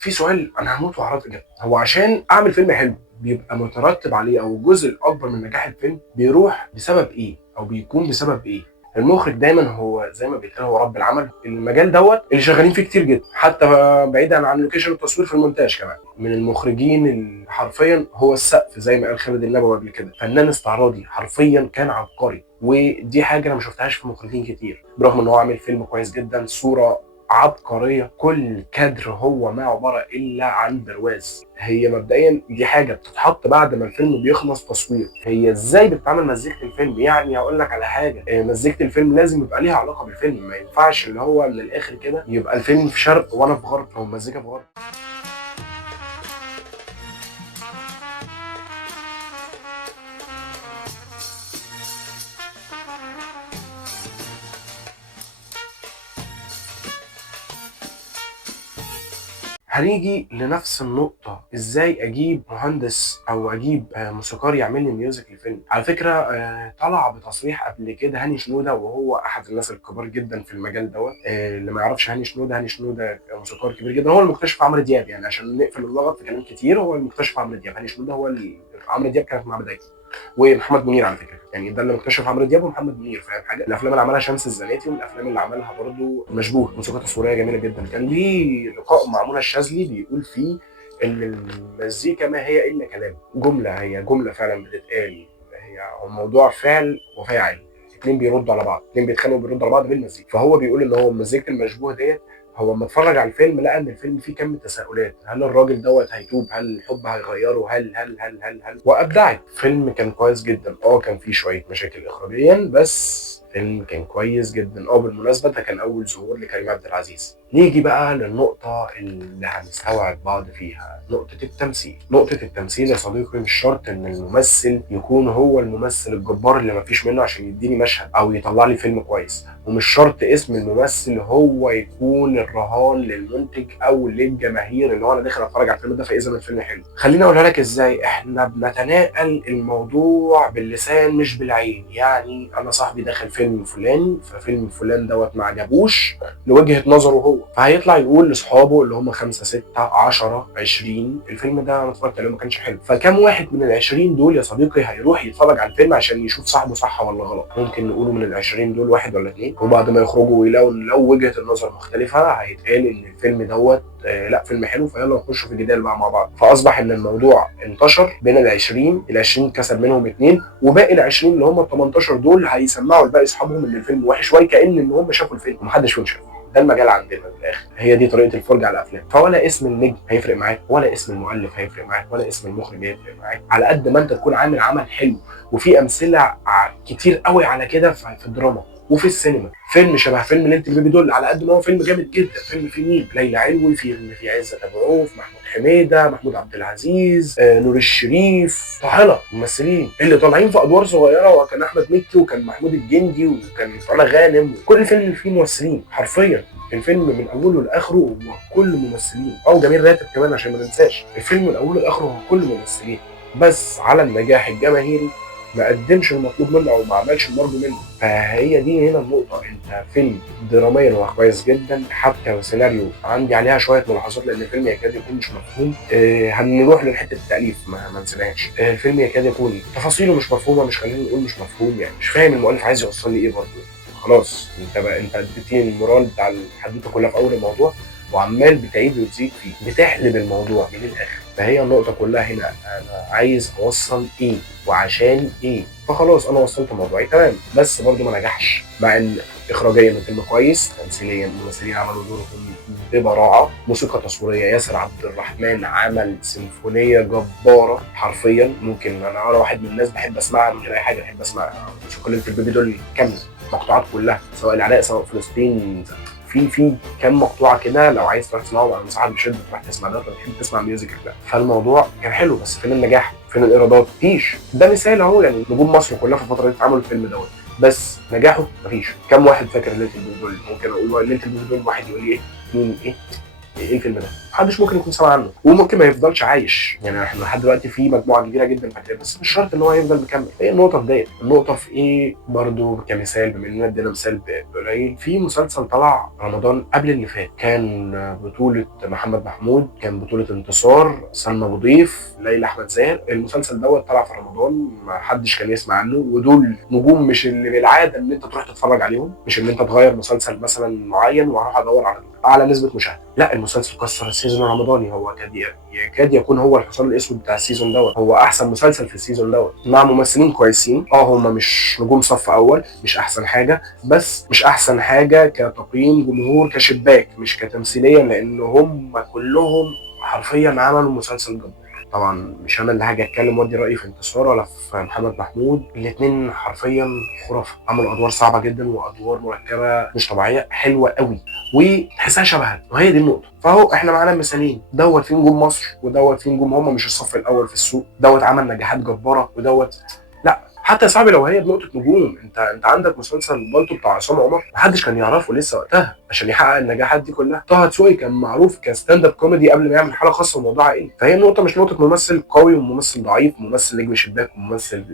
في سؤال انا هموت واعرف اجابته، هو عشان اعمل فيلم حلو بيبقى مترتب عليه او الجزء الاكبر من نجاح الفيلم بيروح بسبب ايه او بيكون بسبب ايه؟ المخرج دايما هو زي ما بيتقال هو رب العمل. المجال اللي شغالين فيه كتير جدا، حتى بعيدا عن لوكيشن التصوير في المونتاج كمان، من المخرجين اللي حرفيا هو السقف زي ما قال خالد النبوي قبل كده، فنان استعراضي حرفيا كان عبقري. ودي حاجه انا ما شفتهاش في مخرجين كتير، برغم ان هو عامل فيلم كويس جدا، صوره عبقريه، كل كادر هو ما عباره الا عن برواز. هي مبدئيا دي حاجه بتتحط بعد ما الفيلم بيخلص تصوير. هي ازاي بتتعمل مزيكه الفيلم؟ يعني هقول لك على حاجه، مزيكه الفيلم لازم يبقى ليها علاقه بالفيلم، ما ينفعش اللي هو من الاخر كده يبقى الفيلم في شرق وانا في غرب او المزيكا في غرب. هنيجي لنفس النقطة، ازاي اجيب مهندس او اجيب موسيقار يعمل لي ميوزك لفيلم؟ على فكرة طلع بتصريح قبل كده هاني شنودة، وهو احد الناس الكبار جدا في المجال اللي ما يعرفش هاني شنودة، هاني شنودة موسيقار كبير جدا، هو المكتشف عمرو دياب، يعني عشان نقفل اللغط في كلام كتير، هو المكتشف عمرو دياب. هاني شنودة هو عمرو دياب كانت مع بدايته، ومحمد منير على فكره، يعني ده اللي مكتشف عمرو دياب ومحمد منير، فاهم حاجه؟ الافلام اللي عملها شمس الزناتي والافلام اللي عملها برضو مشبوه، موسيقى تصويريه جميله جدا. كان ليه لقاء مع منى الشاذلي بيقول فيه ان المزيكا ما هي الا كلام، جمله، هي جمله فعلا بتتقال، هو موضوع فعل وفاعل، اتنين بيردوا على بعض، اتنين بيتخانقوا بيردوا على بعض بالمزيكا. فهو بيقول ان هو مزيكه المشبوه ديت، هو لما اتفرج على الفيلم لقى ان الفيلم فيه كم تساؤلات، هل الراجل هيتوب؟ هل الحب هيغيره؟ هل وابدعت. فيلم كان كويس جدا، كان فيه شويه مشاكل اخراجيا، بس فيلم كان كويس جدا. بالمناسبه ده كان اول ظهور لكريم عبد العزيز. نيجي بقى للنقطه اللي هنستوعب بعض فيها، نقطه التمثيل. نقطه التمثيل يا صديقي، مش شرط ان الممثل يكون هو الممثل الجبار اللي مفيش منه عشان يديني مشهد او يطلع لي فيلم كويس، ومش شرط اسم الممثل هو يكون الرهان للمنتج او للجماهير اللي هو انا داخل اتفرج على الفيلم ده فاذا الفيلم حلو. خليني اقولها لك ازاي، احنا بنتناقل الموضوع باللسان مش بالعين. يعني انا صاحبي داخل فيلم فلان، ففيلم فلان ما عجبوش لوجهه نظره هو، فهيطلع يقول لاصحابه اللي هم 5 6 10 20 الفيلم ده انا اتفرجت عليه ما كانش حلو. فكم واحد من ال 20 دول يا صديقي هيروح يتفرج على الفيلم عشان يشوف صاحبه صح ولا غلط؟ ممكن نقوله من ال 20 دول واحد ولا اتنين، وبعد ما يخرجوا ويلاقوا لو وجهه النظر مختلفه هيتقال ان الفيلم لا فيلم حلو، فيلا نخش في جدال بقى مع بعض. فاصبح ان الموضوع انتشر بين ال 20، ال 20 كسب منهم اتنين، وباقي ال 20 اللي هم ال 18 دول هيسمعوا لباقي اصحابهم ان الفيلم وحش، وكأن ان هم شافوا الفيلم ومحدش فيهم شافه. ده المجال عندنا من الاخر، هي دي طريقه الفرجه على الافلام. فولا اسم النجم هيفرق معاك، ولا اسم المؤلف هيفرق معاك، ولا اسم المخرج هيفرق معاك، على قد ما انت تكون عامل عمل حلو. وفي امثله كتير قوي على كده في الدراما وفي السينما. فيلم شبه فيلم ليله البيبي دول، على قد ما هو فيلم جامد جدا، فيلم فيه مين؟ ليلى علوي، في عزت ابو عوف، محمود حميده، محمود عبد العزيز، نور الشريف، طحنه ممثلين اللي طالعين في ادوار صغيره، وكان احمد مكي وكان محمود الجندي وكان رنا غانم، كل الفيلم فيه ممثلين حرفيا. الفيلم من اوله لاخره هو كل ممثلين، او جميل راتب كمان عشان ما ننساش، الفيلم من اوله لاخره هو كل ممثلين، بس على النجاح الجماهيري ما قدمش المطلوب منه او ما عملش المرجو منه. فهي دي هنا النقطه، انت فيلم دراميا هو كويس جدا، حتى سيناريو عندي عليها شويه ملاحظات لان الفيلم يكاد يكون مش مفهوم. هنروح لحته التاليف ما نسيناش، الفيلم يكاد يكون تفاصيله مش مفهومه، مش خلينا نقول مش مفهوم، يعني مش فاهم المؤلف عايز يوصل لي ايه برضه. خلاص انت اديتني المورال بتاع الحدوته كلها في اول الموضوع، وعمال بتعيد وتزيد فيه، بتحلب الموضوع من الاخر. فهي النقطه كلها هنا، انا عايز اوصل ايه وعشان ايه؟ فخلاص انا وصلت موضوعي تمام، بس برضو ما نجحش، مع ان اخراجيا الفيلم كويس، تمثيليا الممثلين عملوا دورهم ببراعه، موسيقى تصويريه ياسر عبد الرحمن عمل سيمفونيه جباره حرفيا. ممكن انا واحد من الناس بحب اسمعها من غير اي حاجه، بحب اسمع موسيقى ليله البيبي دول كامله، مقطوعات كلها، سواء العراق سواء فلسطين، في كام مقطوعه كده لو عايز تروح تسمعهم انا انصحك بشده تروح تسمع ده، بتحب تسمع ميوزك لا. فالموضوع كان حلو، بس فين النجاح؟ فين الايرادات؟ مفيش. ده مثال اهو، يعني نجوم مصر كلها في الفتره دي عملوا الفيلم بس نجاحه مفيش. كم واحد فاكر ليله البيبي دول؟ ممكن اقول ليله البيبي دول واحد يقول لي ايه؟ مين ايه؟ ايه الفيلم ده؟ محدش ممكن يكون سمع عنه، وممكن ما يفضلش عايش. يعني احنا لحد دلوقتي في مجموعه كبيره جدا فاكراه، بس مش شرط ان هو يفضل مكمل. هي النقطه في ديت. النقطه في ايه برضو كمثال، بما اننا ادينا مثال قليل، في مسلسل طلع رمضان قبل اللي فات، كان بطوله محمد محمود، كان بطوله انتصار، سلمى ابو ضيف، ليلى احمد زاهر. المسلسل دوت طلع في رمضان، ما حدش كان يسمع عنه، ودول نجوم مش اللي بالعاده ان انت تروح تتفرج عليهم، مش ان انت تغير مسلسل مثلا معين واروح ادور على اعلى نسبه مشاهده. لا، المسلسل كسر السيزون الرمضاني، هو يكاد يكون هو الحصان الاسود بتاع السيزون دوت، هو احسن مسلسل في السيزون دوت، مع ممثلين كويسين. هم مش نجوم صف اول، مش احسن حاجه، بس مش احسن حاجه كتقييم جمهور كشباك، مش كتمثيليا، لان هم كلهم حرفيا عملوا مسلسل جبار. طبعا مش انا اللي هاجي اتكلم وادي رايي في انتصار ولا في محمد محمود، الاثنين حرفيا خرافه، عملوا ادوار صعبه جدا وادوار مركبه مش طبيعيه، حلوه قوي وتحسها شبهها، وهي دي النقطه. فهو احنا معانا مثالين، دوت في نجوم مصر ودوت في نجوم هم مش الصف الاول في السوق، دوت عمل نجاحات جباره ودوت لا. حتى يا صاحبي لو هي بنقطه نجوم، انت عندك مسلسل بالطو بتاع عصام عمر، محدش كان يعرفه لسه وقتها عشان يحقق النجاحات دي كلها. طه دسوقي كان معروف كستاند اب كوميدي قبل ما يعمل حاله خاصه بموضوع عائلي. فهي النقطه مش نقطه ممثل قوي وممثل ضعيف، ممثل نجم شباك وممثل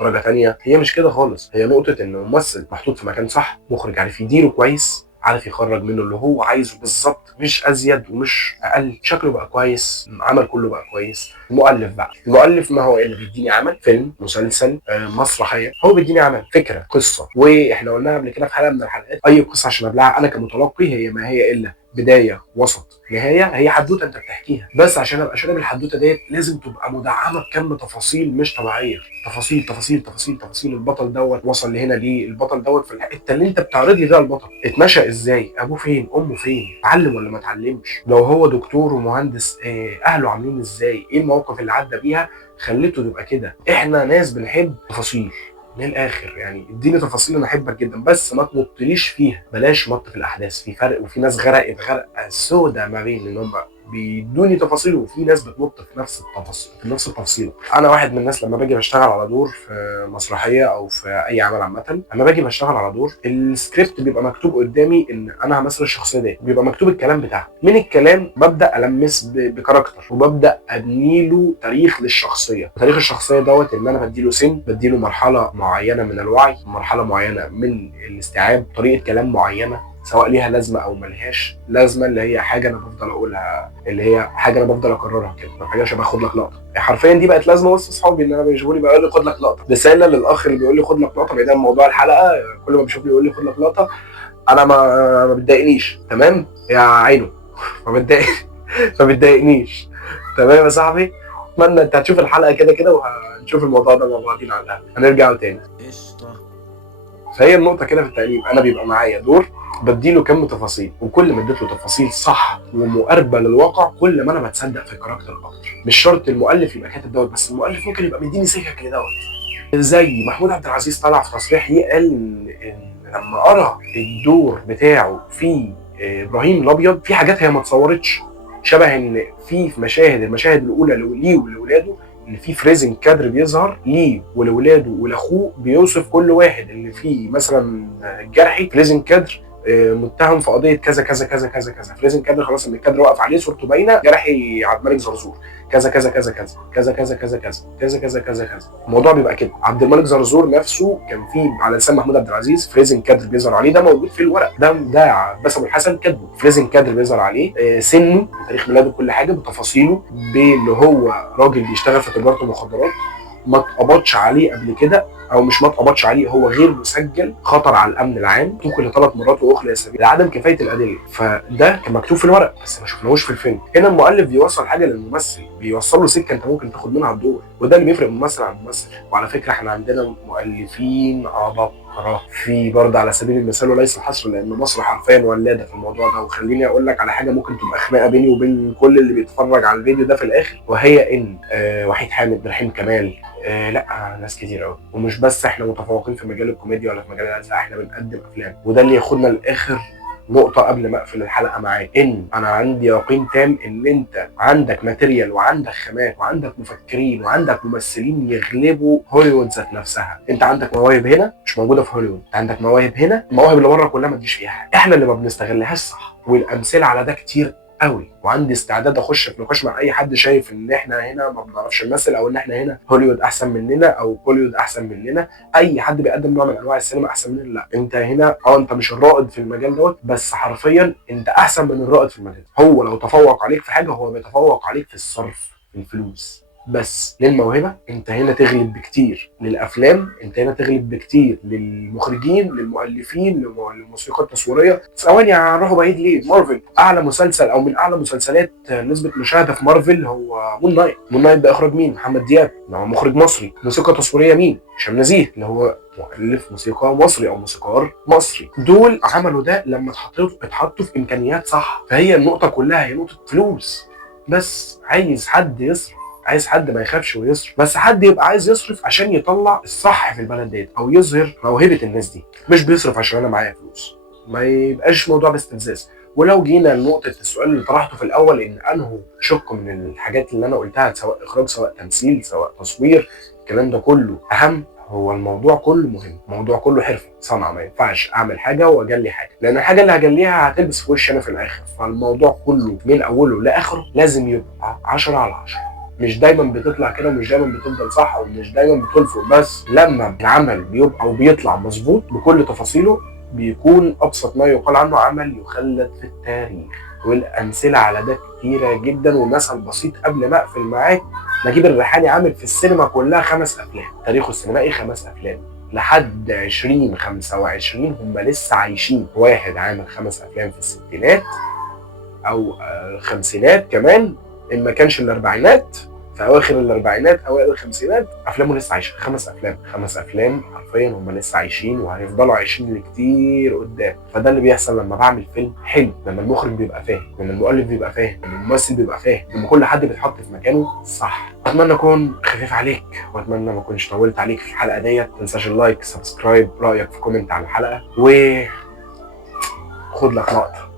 درجه ثانيه، هي مش كده خالص. هي نقطه ان الممثل محطوط في مكان صح، مخرج عارف يديره كويس، عارف يخرج منه اللي هو عايزه بالظبط، مش ازيد ومش اقل، شكله بقى كويس، العمل كله بقى كويس. المؤلف ما هو اللي بيديني عمل، فيلم، مسلسل، مسرحيه، هو بيديني عمل، فكره، قصه. واحنا قلناها قبل كده في حلقه من الحلقات، اي قصه عشان ابلعها انا كمتلقي هي ما هي الا بدايه وسط نهايه، هي حدوته انت بتحكيها، بس عشان ابقى شارب الحدوته ديت لازم تبقى مدعمه بكم تفاصيل مش طبيعيه. تفاصيل تفاصيل تفاصيل تفاصيل، البطل دوت وصل لهنا ليه، البطل دوت في الحته اللي انت بتعرض لي فيها البطل اتنشأ ازاي، ابوه فين، امه فين، اتعلم ولا ما اتعلمش، لو هو دكتور ومهندس اهله عاملين ازاي، ايه المواقف اللي عدى بيها خليته تبقى كده. احنا ناس بنحب تفاصيل من الاخر، يعني اديني تفاصيل انا احبك جدا، بس ما تمطليش فيها، بلاش مط في الاحداث. في فرق، وفي ناس غرقت غرقه سودا ما بين ان هم بيدوني تفاصيل، وفي ناس بتنط في نفس التفاصيل، في نفس التفصيله. انا واحد من الناس لما باجي بشتغل على دور في مسرحيه او في اي عمل عامه، لما باجي بشتغل على دور، السكريبت بيبقى مكتوب قدامي ان انا همثل الشخصيه دي، بيبقى مكتوب الكلام بتاعها. من الكلام ببدا المس بكاركتر، وببدا ابني له تاريخ للشخصيه. تاريخ الشخصيه دوت ان انا بديله سن، بديله مرحله معينه من الوعي، مرحله معينه من الاستيعاب، طريقه كلام معينه سواء ليها لازمه او ملهاش لازمه، اللي هي حاجه انا بفضل اقولها، اللي هي حاجه انا بفضل اكررها كده، حاجه شبه خد لك لقطه. حرفيا دي بقت لازمه وسط اصحابي، ان انا بيشوفوني بقول لي خد لك لقطه، رساله للاخ اللي بيقول لي خد لك لقطه. بعيدا عن موضوع الحلقه، كل ما بيشوفني يقول لي خد لك لقطه، انا ما بتضايقنيش، تمام يا عينه، ما بتضايق ما بتضايقنيش، تمام يا صاحبي. اتمنى انت هتشوف الحلقه كده كده، وهنشوف الموضوع ده مع بعضينا على القهوه، هنرجع تاني. فهي النقطه كده في التقليب، انا بيبقى معايا دور بديله كم تفاصيل، وكل ما اديت له تفاصيل صح ومقاربه للواقع، كل ما انا بتصدق في الكاركتر اكتر. مش شرط المؤلف يبقى كاتب دوت، بس المؤلف ممكن يبقى مديني سكه كده دوت. زي محمود عبد العزيز طلع في تصريح ليه قال إن لما قرا الدور بتاعه في ابراهيم الابيض، في حاجات هي ما اتصورتش، شبه ان في المشاهد الاولى ليه ولاولاده، ان في فريزنج كادر بيظهر ليه ولاولاده ولاخوه، بيوصف كل واحد اللي فيه مثلا جرحي، فريزنج كادر متهم في قضيه كذا كذا كذا كذا كذا، فريزنج كادر خلاص ان الكادر واقف عليه صورته باينه، جرحي عبد الملك زرزور كذا كذا كذا كذا كذا كذا كذا كذا كذا كذا كذا. الموضوع بيبقى كده. عبد الملك زرزور نفسه كان فيه على لسان محمود عبد العزيز فريزنج كادر بيظهر عليه، ده موجود في الورق، ده عباس ابو الحسن كاتبه، فريزنج كادر بيظهر عليه سنه، تاريخ ميلاده، كل حاجه بتفاصيله، باللي هو راجل بيشتغل في تجاره المخدرات، ما اتقبضش عليه قبل كده، او مش ما اتقبضش عليه، هو غير مسجل، خطر على الامن العام، توكل 3 مرات واخلى سبيل لعدم كفايه الادله. فده كان مكتوب في الورق بس ما شفناهوش في الفيلم. هنا المؤلف بيوصل حاجه للممثل، بيوصل له سكه انت ممكن تاخد منها الدور، وده اللي بيفرق ممثل عن ممثل. وعلى فكره احنا عندنا مؤلفين عباقره، في برضه على سبيل المثال وليس الحصر، لان مصر حرفيا ولاده في الموضوع ده. وخليني اقول لك على حاجه ممكن تبقى خناقه بيني وبين كل اللي بيتفرج على الفيديو ده في الاخر، وهي ان وحيد حامد، رحيم كمال، لا ناس كتير قوي. ومش بس احنا متفوقين في مجال الكوميديا ولا في مجال الهلس، احنا بنقدم افلام. وده اللي ياخدنا لاخر نقطة قبل ما اقفل الحلقة معاك، ان انا عندي يقين تام ان انت عندك ماتيريال وعندك خامات وعندك مفكرين وعندك ممثلين يغلبوا هوليوود ذات نفسها. انت عندك مواهب هنا مش موجودة في هوليوود، انت عندك مواهب هنا، المواهب اللي بره كلها ما تجيش فيها حاجة، احنا اللي ما بنستغلهاش صح. والامثله على ده كتير قوي، وعندي استعداد اخش في نقاش مع اي حد شايف ان احنا هنا ما بنعرفش نمثل، او ان احنا هنا هوليوود احسن مننا او بوليوود احسن مننا. اي حد بيقدم نوع من انواع السينما احسن مننا، لا انت هنا انت مش الرائد في المجال دوت، بس حرفيا انت احسن من الرائد في المجال. هو لو تفوق عليك في حاجه هو بيتفوق عليك في الصرف، في الفلوس. بس للموهبه انت هنا تغلب بكتير، للافلام انت هنا تغلب بكتير، للمخرجين للمؤلفين للموسيقى التصويريه. ثواني هنروحوا بعيد ليه؟ مارفل اعلى مسلسل او من اعلى مسلسلات نسبه مشاهده في مارفل هو مون نايت. مون نايت ده اخراج مين؟ محمد دياب، اللي هو مخرج مصري. موسيقى تصويريه مين؟ هشام نزيه، اللي هو مؤلف موسيقى مصري او موسيقار مصري. دول عملوا ده لما اتحطوا في امكانيات صح. فهي النقطه كلها هي نقطه فلوس. بس عايز حد يصرف، عايز حد ما يخافش ويصرف، بس حد يبقى عايز يصرف عشان يطلع الصح في البلد ديت او يظهر موهبه الناس دي، مش بيصرف عشان انا معايا فلوس. ما يبقاش موضوع باستفزاز. ولو جينا لنقطه السؤال اللي طرحته في الاول، ان انه شق من الحاجات اللي انا قلتها سواء اخراج سواء تمثيل سواء تصوير، الكلام ده كله اهم. هو الموضوع كله مهم، الموضوع كله حرفه صنعه. ما ينفعش اعمل حاجه واجلي حاجه، لان الحاجه اللي هجليها هتلبس في وشي انا في الاخر. فالموضوع كله من اوله لاخره لازم يبقى 10 على 10. مش دايما بتطلع كده، ومش دايما بتفضل صح، ومش دايما بتلفق. بس لما العمل بيبقى او بيطلع مظبوط بكل تفاصيله، بيكون ابسط ما يقال عنه عمل يخلد في التاريخ. والامثله على ده كتيره جدا. ومثل بسيط قبل ما اقفل معاك، نجيب الريحاني عامل في السينما كلها 5 افلام، تاريخه السينمائي 5 افلام لحد 2025 هم لسه عايشين. واحد عامل 5 افلام في الستينات او الخمسينات كمان، ان ما كانش الاربعينات، في اواخر الاربعينات اوائل الخمسينات، افلامه لسه عايشه. 5 افلام، 5 افلام حرفيا هم لسه عايشين وهيفضلوا عايشين لكتير قدام. فده اللي بيحصل لما بعمل فيلم حلو، لما المخرج بيبقى فاهم، لما المؤلف بيبقى فاهم، لما الممثل بيبقى فاهم، لما كل حد بيتحط في مكانه صح. اتمنى اكون خفيف عليك، واتمنى ما اكونش طولت عليك في الحلقه ديت. ما تنساش اللايك، سبسكرايب، رايك في كومنت على الحلقه، وخد لك لقطه.